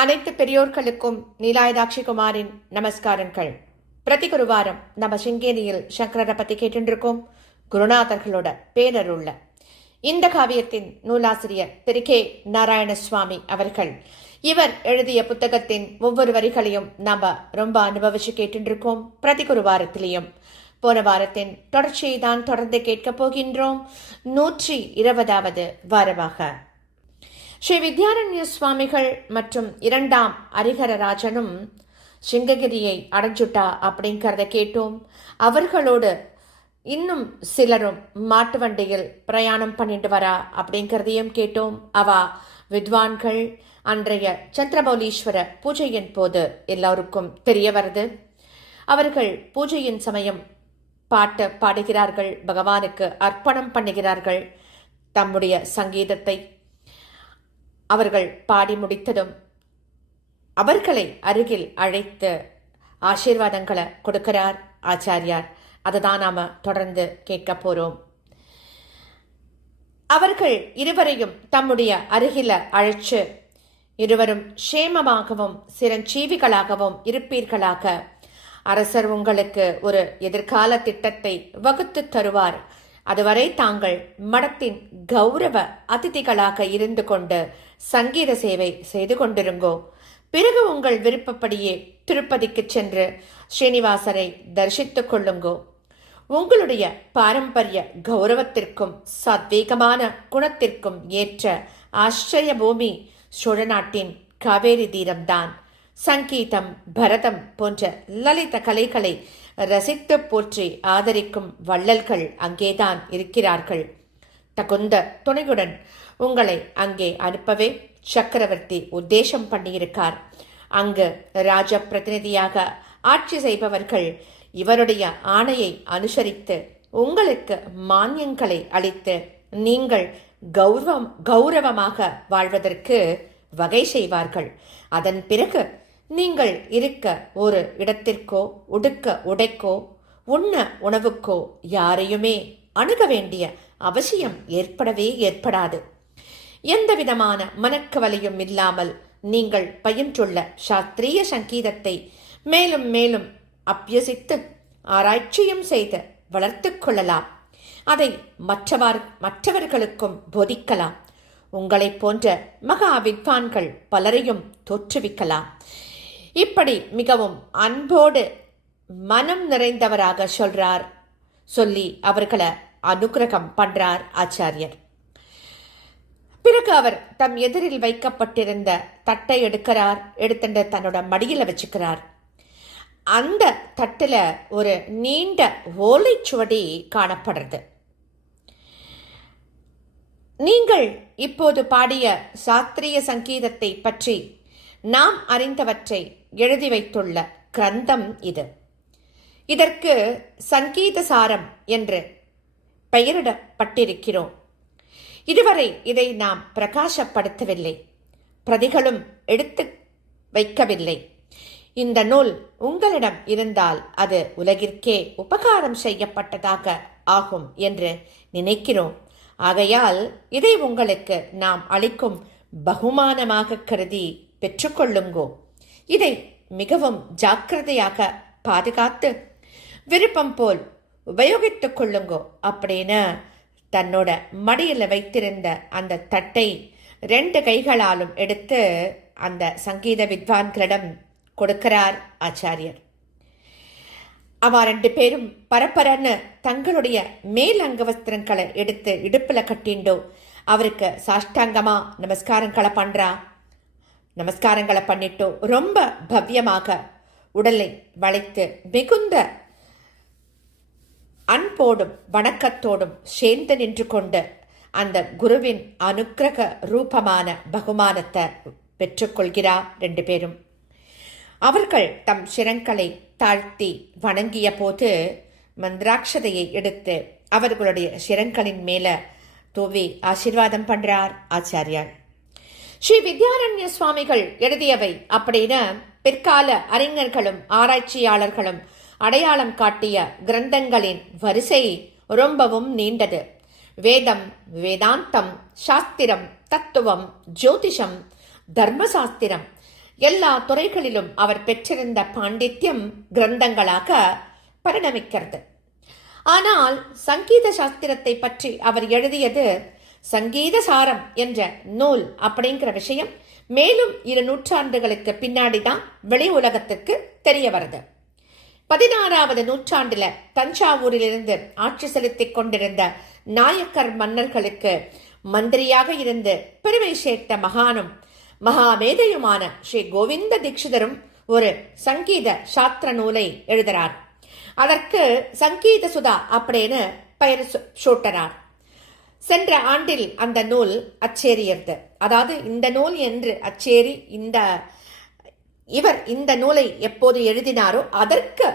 அனைத்து பெரியோர்களுக்கும் நீலாயதாட்சி குமாரின் நமஸ்காரங்கள். பிரதி குருவாரம் நம்ம சிங்கேரியில் சங்கரரை பத்தி கேட்டுருக்கோம் குருநாதர்களோட பேரருள்ள இந்த காவியத்தின் நூலாசிரியர் திரு கே நாராயண சுவாமி அவர்கள். இவர் எழுதிய புத்தகத்தின் ஒவ்வொரு வரிகளையும் நாம ரொம்ப அனுபவிச்சு கேட்டுருக்கோம் பிரதி குருவாரத்திலையும். போன வாரத்தின் தொடர்ச்சியை தான் தொடர்ந்து கேட்கப் போகின்றோம். நூற்றி இருபதாவது வாரமாக. ஸ்ரீ வித்யாரண்ய சுவாமிகள் மற்றும் இரண்டாம் ஹரிகரராஜனும் சிங்ககிரியை அடைஞ்சுட்டா அப்படிங்கிறத கேட்டோம். அவர்களோடு இன்னும் சிலரும் மாட்டு வண்டியில் பிரயாணம் பண்ணிட்டு வரா அப்படிங்கிறதையும் கேட்டோம். அவா வித்வான்கள். அன்றைய சந்திரபௌலீஸ்வர பூஜையின் போது எல்லோருக்கும் தெரிய வருது. அவர்கள் பூஜையின் சமயம் பாட்டு பாடுகிறார்கள். பகவானுக்கு அர்ப்பணம் பண்ணுகிறார்கள். தம்முடைய சங்கீதத்தை அவர்கள் பாடி முடித்ததும் அவர்களை அருகில் அழைத்து ஆசீர்வாதங்களை கொடுக்கிறார் ஆச்சாரியார். அதை தான் நாம தொடர்ந்து கேட்க போறோம். அவர்கள் இருவரையும் தம்முடைய அருகில அழைச்சு இருவரும் சேமமாகவும் சிரஞ்சீவிகளாகவும் இருப்பீர்களாக. அரசர் உங்களுக்கு ஒரு எதிர்கால திட்டத்தை வகுத்து தருவார். அதுவரை தாங்கள் மடத்தின் கௌரவ அதிதிகளாக இருந்து கொண்டு சங்கீத சேவை செய்து கொண்டிருங்கோ. பிறகு உங்கள் விருப்பப்படியே திருப்பதிக்கு சென்று ஸ்ரீனிவாசரை தரிசித்துக் கொள்ளுங்கோ. உங்களுடைய பாரம்பரிய கௌரவத்திற்கும் சாத்வீகமான குணத்திற்கும் ஏற்ற ஆச்சரிய பூமி சோழ நாட்டின் காவேரி தீரம்தான். சங்கீதம் பரதம் போன்ற லலித கலைகளை ரசித்து போற்றி ஆதரிக்கும் வள்ளல்கள் அங்கேதான் இருக்கிறார்கள். தகுந்த துணையுடன் உங்களை அங்கே அனுப்பவே சக்கரவர்த்தி உத்தேசம் பண்ணியிருக்கார். அங்கு ராஜ பிரதிநிதியாக ஆட்சி செய்பவர்கள் இவருடைய ஆணையை அனுசரித்து உங்களுக்கு மானியங்களை அளித்து நீங்கள் கௌரவம் கௌரவமாக வாழ்வதற்கு வகை செய்வார்கள். அதன் பிறகு நீங்கள் இருக்க ஒரு இடத்திற்கோ உடுக்க உடைக்கோ உண்ண உணவுக்கோ யாரையுமே அணுக வேண்டிய அவசியம் ஏற்படவே ஏற்படாது. எந்த விதமான மனக்கவலையும் இல்லாமல் நீங்கள் பயின்றுள்ள சாஸ்திரிய சங்கீதத்தை மேலும் மேலும் அபியசித்து ஆராய்ச்சியும் செய்து வளர்த்து கொள்ளலாம். அதை மற்றவர் மற்றவர்களுக்கும் போதிக்கலாம். உங்களைப் போன்ற மகா வித்வான்கள் பலரையும் தோற்றுவிக்கலாம். இப்படி மிகவும் அன்போடு மனம் நிறைந்தவராக சொல்றார். சொல்லி அவர்களை அனுகிரகம் பண்றார் ஆச்சாரியர். பிறகு அவர் தம் எதிரில் வைக்கப்பட்டிருந்த தட்டை எடுக்கிறார் எடுத்துட்டு தன்னோட மடியில் வச்சுக்கிறார். அந்த தட்டில் ஒரு நீண்ட ஓலைச்சுவடி காணப்படுறது. நீங்கள் இப்போது பாடிய சாஸ்திரிய சங்கீதத்தை பற்றி நாம் அறிந்தவற்றை எழுதி வைத்துள்ள கிரந்தம் இது. இதற்கு சங்கீத சாரம் என்று பெயரிடப்பட்டிருக்கிறோம். இதுவரை இதை நாம் பிரகாசப்படுத்தவில்லை. பிரதிகளும் எடுத்து வைக்கவில்லை. இந்த நூல் உங்களிடம் இருந்தால் அது உலகிற்கே உபகாரம் செய்யப்பட்டதாக ஆகும் என்று நினைக்கிறோம். ஆகையால் இதை உங்களுக்கு நாம் அளிக்கும் பகுமானமாக கருதி பெற்றுக்கொள்ளுங்கோ. இதை மிகவும் ஜாக்கிரதையாக பாதுகாத்து விருப்பம் போல் உபயோகித்துக் கொள்ளுங்கோ அப்படின்னு தன்னோட மடியில் வைத்திருந்த அந்த தட்டை ரெண்டு கைகளாலும் எடுத்து அந்த சங்கீத வித்வான்களிடம் கொடுக்கிறார் ஆச்சாரியர். அவ ரெண்டு பேரும் பரப்பரன்னு தங்களுடைய மேல் அங்கவஸ்திரங்களை எடுத்து இடுப்பில் கட்டிண்டோ அவருக்கு சாஷ்டாங்கமா நமஸ்காரங்களை பண்றா? நமஸ்காரங்களை பண்ணிட்டோ ரொம்ப பவ்யமாக உடலை வளைத்து மிகுந்த அன்போடும் வணக்கத்தோடும் சேர்ந்து நின்று கொண்டு அந்த குருவின் அனுக்கிரக ரூபமான பகுமானத்தை பெற்றுக்கொள்கிறார் ரெண்டு பேரும். அவர்கள் தம் சிரங்களை தாழ்த்தி வணங்கிய போது மந்திராட்சதையை எடுத்து அவர்களுடைய சிரங்களின் மேல தூவி ஆசீர்வாதம் பண்றார் ஆச்சாரியார். ஸ்ரீ வித்யாரண்ய சுவாமிகள் எழுதியவை அப்படின்னு பிற்கால அறிஞர்களும் ஆராய்ச்சியாளர்களும் அடையாளம் காட்டிய கிரந்தங்களின் வரிசை ரொம்பவும் நீண்டது. வேதம் வேதாந்தம் சாஸ்திரம் தத்துவம் ஜோதிஷம் தர்மசாஸ்திரம் எல்லா துறைகளிலும் அவர் பெற்றிருந்த பாண்டித்யம் கிரந்தங்களாக பரிணமிக்கிறது. ஆனால் சங்கீத சாஸ்திரத்தை பற்றி அவர் எழுதியது சங்கீத சாரம் என்ற நூல் அப்படிங்கிற விஷயம் மேலும் இரு நூற்றாண்டுகளுக்கு பின்னாடி தான் வெளி உலகத்திற்கு தெரிய வருது. பதினாறாவது நூற்றாண்டுல தஞ்சாவூரிலிருந்து ஆட்சி செலுத்திக் கொண்டிருந்த நாயக்கர் மன்னர்களுக்கு மந்திரியாக இருந்து பெருமை சேர்த்த மகானும் மகாமேதையுமான ஸ்ரீ கோவிந்த தீட்சிதரும் ஒரு சங்கீத சாஸ்திர நூலை எழுதுறார். அதற்கு சங்கீத சுதா அப்படின்னு பெயர் சு- சென்ற ஆண்டில் அந்த நூல் அச்சேறியது அதாவது இந்த நூல் என்று அச்சேரி இந்த இவர் இந்த நூலை எப்போது எழுதினாரோ அதற்கு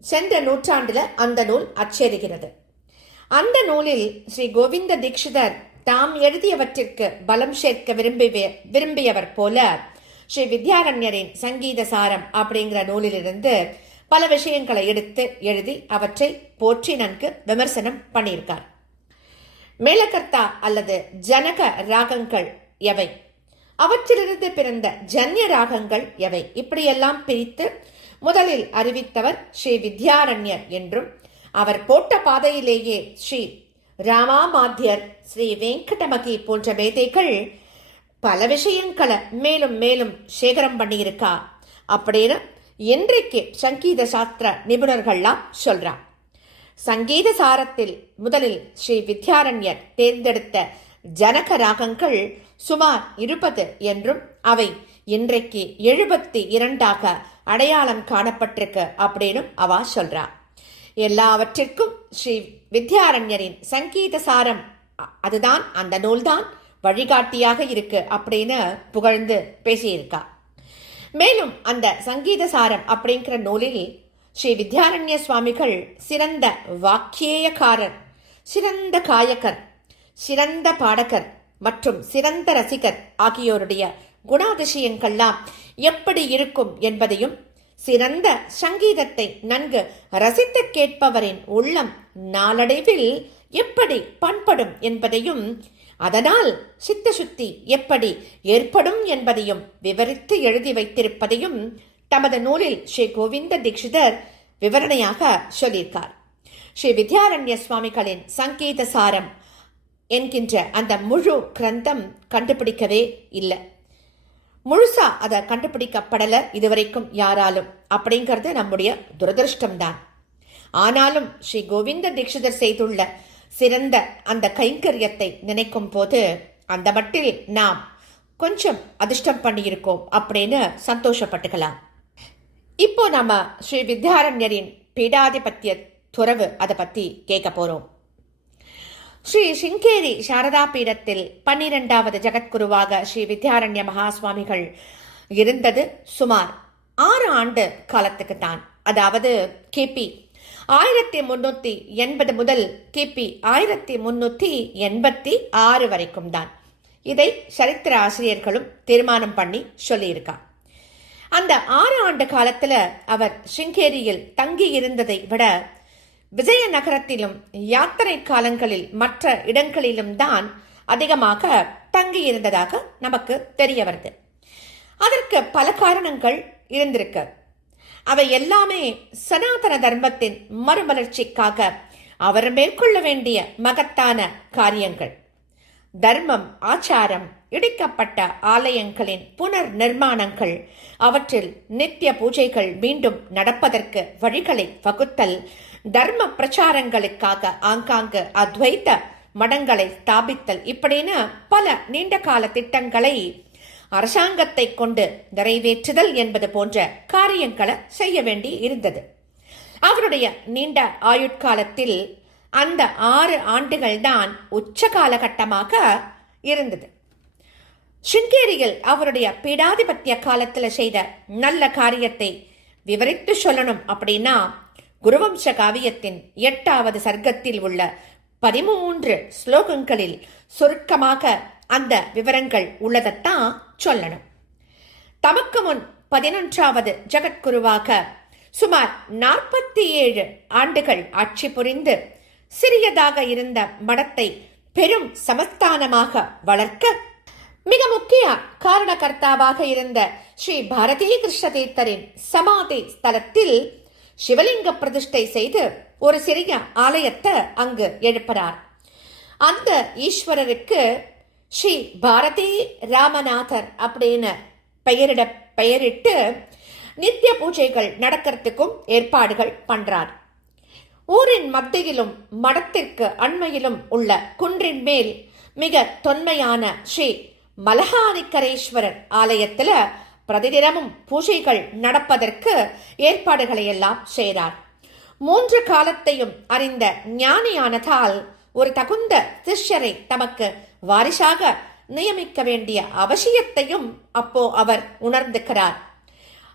சென்ற நூற்றாண்டுல அந்த நூல் அச்சேறுகிறது. அந்த நூலில் ஸ்ரீ கோவிந்த தீட்சிதர் தாம் எழுதியவற்றிற்கு பலம் சேர்க்க விரும்பி விரும்பியவர் போல ஸ்ரீ வித்யாரண்யரின் சங்கீத சாரம் அப்படிங்கிற நூலிலிருந்து பல விஷயங்களை எடுத்து எழுதி அவற்றை போற்றி நன்கு விமர்சனம் பண்ணியிருக்கார். மேலகர்த்தா அல்லது ஜனக ராகங்கள் எவை? அவற்றிலிருந்து பிறந்த ஜன்ய ராகங்கள் எவை? இப்படியெல்லாம் பிரித்து முதலில் அறிவித்தவர் ஸ்ரீ வித்யாரண்யர் என்றும் அவர் போட்ட பாதையிலேயே ஸ்ரீ ராமாமாத்தியர் ஸ்ரீ வெங்கடமகி போன்ற மேதைகள் பல விஷயங்களை மேலும் மேலும் சேகரம் பண்ணியிருக்கா? அப்படின்னு இன்றைக்கு சங்கீத சாஸ்திர நிபுணர்கள்லாம் சொல்றா சங்கீத சாரத்தில் முதலில் ஸ்ரீ வித்யாரண்யர் தேர்ந்தெடுத்த ஜனக ராகங்கள் சுமார் இருபது என்றும் அவை இன்றைக்கு எழுபத்தி இரண்டாக அடையாளம் காணப்பட்டிருக்கு அப்படின்னு அவா சொல்றா. எல்லாவற்றிற்கும் ஸ்ரீ வித்யாரண்யரின் சங்கீத சாரம் அ- அதுதான் அந்த நூல்தான் வழிகாட்டியாக இருக்கு அப்படின்னு புகழ்ந்து பேசியிருக்கா. மேலும் அந்த சங்கீத சாரம் அப்படிங்கிற நூலில் ஸ்ரீ வித்யாரண்ய சுவாமிகள் சிறந்த வாக்கியேயக்காரர் சிறந்த காயக்கர் சிறந்த பாடகர் மற்றும் சிறந்த ரசிகர் ஆகியோருடைய குணாதிசயங்கள்லாம் எப்படி இருக்கும் என்பதையும் சிறந்த சங்கீதத்தை நன்கு ரசித்து கேட்பவரின் உள்ளம் நாளடைவில் எப்படி பண்படும் என்பதையும் அதனால் சித்த சுத்தி எப்படி ஏற்படும் என்பதையும் விவரித்து எழுதி வைத்திருப்பதையும் தமது நூலில் ஸ்ரீ கோவிந்த தீட்சிதர் விவரணையாக சொல்லியிருக்கார். ஸ்ரீ வித்யாரண்ய சுவாமிகளின் சங்கீத சாரம் என்கின்ற அந்த முழு கிரந்தம் கண்டுபிடிக்கவே இல்லை. முழுசா அதை கண்டுபிடிக்கப்படலை இதுவரைக்கும் யாராலும். அப்படிங்கிறது நம்முடைய துரதிருஷ்டம்தான். ஆனாலும் ஸ்ரீ கோவிந்த தீட்சிதர் செய்துள்ள சிறந்த அந்த கைங்கரியத்தை நினைக்கும் போது அந்த மட்டில் நாம் கொஞ்சம் அதிர்ஷ்டம் பண்ணியிருக்கோம் அப்படின்னு சந்தோஷப்பட்டுக்கலாம். இப்போ நாம ஸ்ரீ வித்யாரண்யரின் பீடாதிபத்திய துறவு அதை பத்தி கேட்க போறோம். ஸ்ரீ சிங்கேரி சாரதா பீடத்தில் பன்னிரெண்டாவது ஜெகத்குருவாக ஸ்ரீ வித்யாரண்ய மகாசுவாமிகள் இருந்தது சுமார் ஆறு ஆண்டு காலத்துக்கு தான். அதாவது கிபி ஆயிரத்தி முன்னூத்தி எண்பது முதல் கிபி ஆயிரத்தி முன்னூத்தி எண்பத்தி ஆறு வரைக்கும் தான். இதை சரித்திர ஆசிரியர்களும் தீர்மானம் பண்ணி சொல்லியிருக்கா அந்த ஆறு ஆண்டு காலத்துல அவர் சிங்கேரியில் தங்கி இருந்ததை விட விஜயநகரத்திலும் யாத்திரை காலங்களில் மற்ற இடங்களிலும் தான் அதிகமாக தங்கி இருந்ததாக நமக்கு தெரிய வருது. அதற்கு பல காரணங்கள் இருந்திருக்கு. அவை எல்லாமே சனாதன தர்மத்தின் மறுமலர்ச்சிக்காக அவர் மேற்கொள்ள வேண்டிய மகத்தான காரியங்கள். தர்மம் ஆச்சாரம் இடிக்கப்பட்ட ஆலயங்களின் புனர் நிர்மாணங்கள் அவற்றில் நித்திய பூஜைகள் மீண்டும் நடப்பதற்கு வழிகளை வகுத்தல் தர்ம பிரச்சாரங்களுக்காக ஆங்காங்கு அத்வைத்த மடங்களை ஸ்தாபித்தல் இப்படின்னு பல நீண்ட கால திட்டங்களை அரசாங்கத்தை கொண்டு நிறைவேற்றுதல் என்பது போன்ற காரியங்களை செய்ய வேண்டி இருந்தது. அவருடைய நீண்ட ஆயுட்காலத்தில் அந்த ஆறு ஆண்டுகள் தான் உச்ச காலகட்டமாக இருந்தது. சிங்கேரியில் அவருடைய பீடாதிபத்திய காலத்தில் செய்த நல்ல காரியத்தை விவரித்து சொல்லணும் அப்படின்னா குருவம்ச காவியத்தின் எட்டாவது சர்க்கத்தில் உள்ள பதிமூன்று ஸ்லோகங்களில் சுருக்கமாக அந்த விவரங்கள் உள்ளதைத்தான் சொல்லணும். தமக்கு முன் பதினொன்றாவது ஜகத்குருவாக சுமார் நாற்பத்தி ஏழு ஆண்டுகள் ஆட்சி புரிந்து சிறியதாக இருந்த மடத்தை பெரும் சமஸ்தானமாக வளர்க்க மிக முக்கிய காரணகர்த்தாவாக இருந்த ஸ்ரீ பாரதி கிருஷ்ண தீர்த்தரின் சமாதி ஸ்தலத்தில் சிவலிங்க பிரதிஷ்டை செய்து ஒரு சிறிய ஆலயத்தை அங்கு எழுப்பினார். அந்த ஈஸ்வரருக்கு ஸ்ரீ பாரதி ராமநாதர் அப்படின்னு பெயரிட பெயரிட்டு நித்திய பூஜைகள் நடக்கிறதுக்கும் ஏற்பாடுகள் பண்றார். ஊரின் மத்தியிலும் மடத்திற்கு அண்மையிலும் உள்ள குன்றின் மேல் மிக தொன்மையான ஸ்ரீ மலஹானிக்கரேஸ்வரர் ஆலயத்துல பிரதிதினமும் பூஜைகள் நடப்பதற்கு ஏற்பாடுகளை எல்லாம் செய்கிறார் மூன்று காலத்தையும் அறிந்த ஞானியானதால் ஒரு தகுந்த சிஷ்யரை தமக்கு வாரிசாக நியமிக்க வேண்டிய அவசியத்தையும் அப்போ அவர் உணர்ந்துக்கிறார்.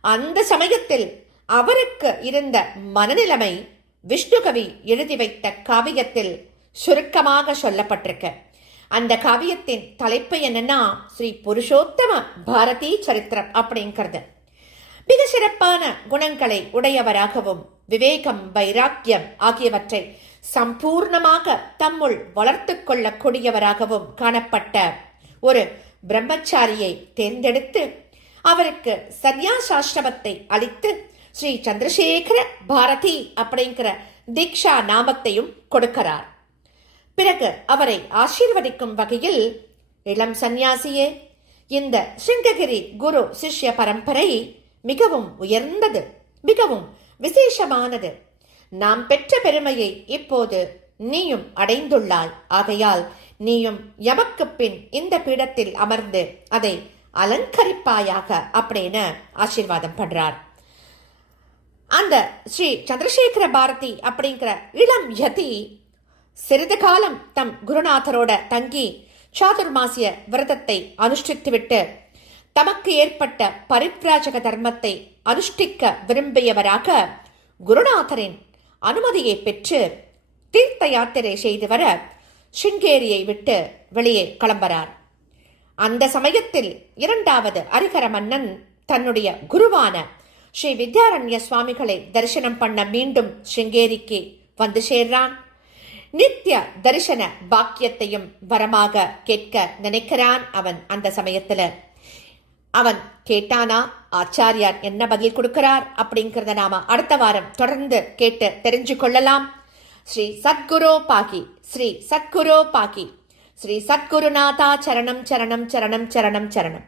அந்த சமயத்தில் அவருக்கு இருந்த மனநிலைமை விஷ்ணுகவி எழுதி வைத்த காவியத்தில் சுருக்கமாக சொல்லப்பட்டிருக்கு. அந்த காவியத்தின் தலைப்பு என்னன்னா ஸ்ரீ புருஷோத்தம பாரதி சரித்திரம் அப்படிங்கிறது. மிக சிறப்பான குணங்களை உடையவராகவும் விவேகம் வைராக்கியம் ஆகியவற்றை சம்பூர்ணமாக தம்முள் வளர்த்து கொள்ளக்கூடியவராகவும் காணப்பட்ட ஒரு பிரம்மச்சாரியை தேர்ந்தெடுத்து அவருக்கு சந்யாசாஷ்டமத்தை அளித்து ஸ்ரீ சந்திரசேகர பாரதி அப்படிங்கிற தீக்ஷா நாமத்தையும் கொடுக்கிறார். பிறகு அவரை ஆசீர்வதிக்கும் வகையில் இளம் சந்நியாசியே இந்த சிங்ககிரி குரு சிஷ்ய பரம்பரை மிகவும் உயர்ந்தது மிகவும் விசேஷமானது. நாம் பெற்ற பெருமையை இப்போது நீயும் அடைந்துள்ளாய். ஆகையால் நீயும் எமக்கு பின் இந்த பீடத்தில் அமர்ந்து அதை அலங்கரிப்பாயாக அப்படின்னு ஆசீர்வாதம் பண்றார். அந்த ஸ்ரீ சந்திரசேகர பாரதி அப்படிங்கிற இளம் யதி சிறிது காலம் தம் குருநாதரோட தங்கி சாதுர்மாசிய விரதத்தை அனுஷ்டித்துவிட்டு தமக்கு ஏற்பட்ட பரிப்ராஜக தர்மத்தை அனுஷ்டிக்க விரும்பியவராக குருநாதரின் அனுமதியை பெற்று தீர்த்த யாத்திரை செய்து வர ஷிங்கேரியை விட்டு வெளியே கிளம்புறார். அந்த சமயத்தில் இரண்டாவது அரிகர மன்னன் தன்னுடைய குருவான ஸ்ரீ வித்யாரண்ய சுவாமிகளை தரிசனம் பண்ண மீண்டும் ஷிங்கேரிக்கு வந்து சேர்றான். நித்திய தரிசன பாக்கியத்தையும் வரமாக கேட்க நினைக்கிறான் அவன் அந்த சமயத்துல. அவன் கேட்டானா ஆச்சாரியார் என்ன பதில் கொடுக்கிறார்? அப்படிங்கிறத நாம அடுத்த வாரம் தொடர்ந்து கேட்டு தெரிஞ்சு கொள்ளலாம். ஸ்ரீ சத்குரு பாகி ஸ்ரீ சத்குரு பாகி ஸ்ரீ சத்குருநாதா சரணம் சரணம் சரணம் சரணம் சரணம்.